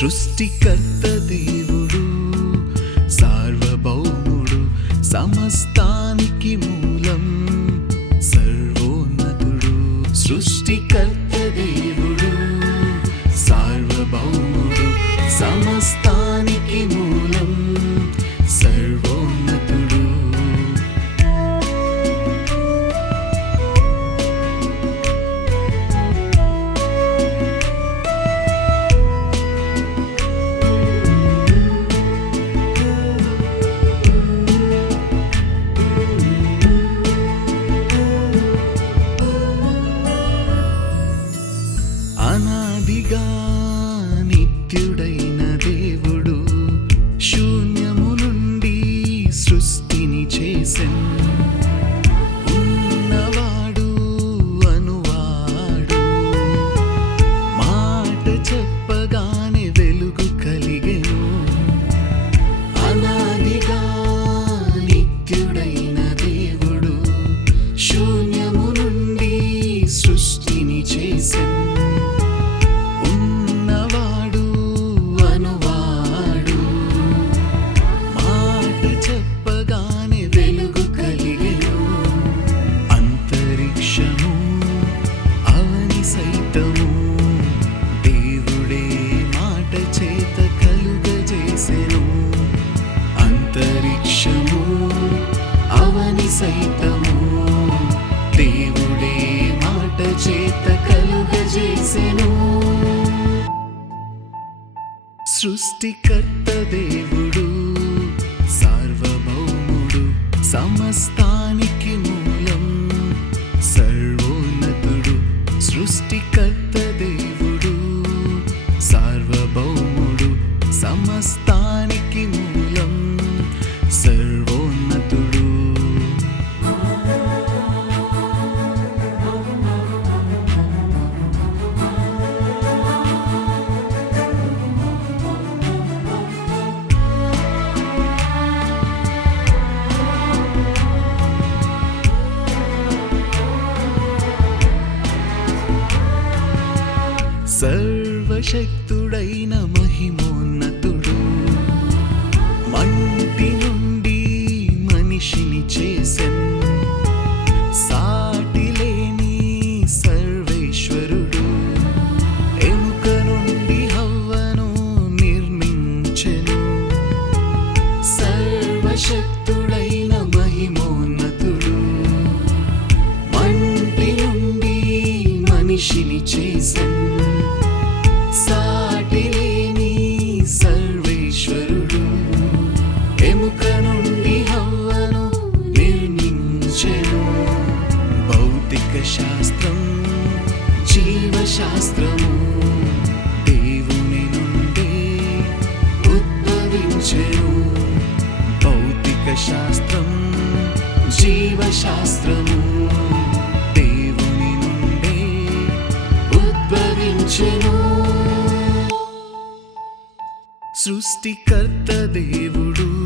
సృష్టికర్త దేవుడు సార్వభౌముడు సమస్తానికి మూలం సర్వోన్నతుడు. సృష్టికర్త దేవుడు సార్వభౌముడు సమస్తానికి మూలం. జీవితము దేవుడే మాట చేత కలుగజేసెను. అంతరిక్షము అవని సైతము. దేవుడే మాట చేత కలుగజేసెను. సృష్టికర్త దేవుడు సర్వశక్తుడైన మహిమోన్నతుడు. మంటి నుండి మనిషిని చేసెన్. సాటి లేని సర్వేశ్వరుడు. ఎముక నుండి హవ్వను నిర్మించెను. సర్వశక్తుడైన మహిమోన్నతుడు. మంటి నుండి మనిషిని సాటిలేని సర్వేశ్వరుడు. ఎముక నుండి హవ్వను నిర్మించెను. భౌతిక శాస్త్రం జీవశాస్త్రము దేవుని నుండే ఉద్భవించెను. భౌతిక శాస్త్రం జీవశాస్త్రము దేవుని నుండే ఉద్భవించెను. సృష్టికర్త దేవుడు.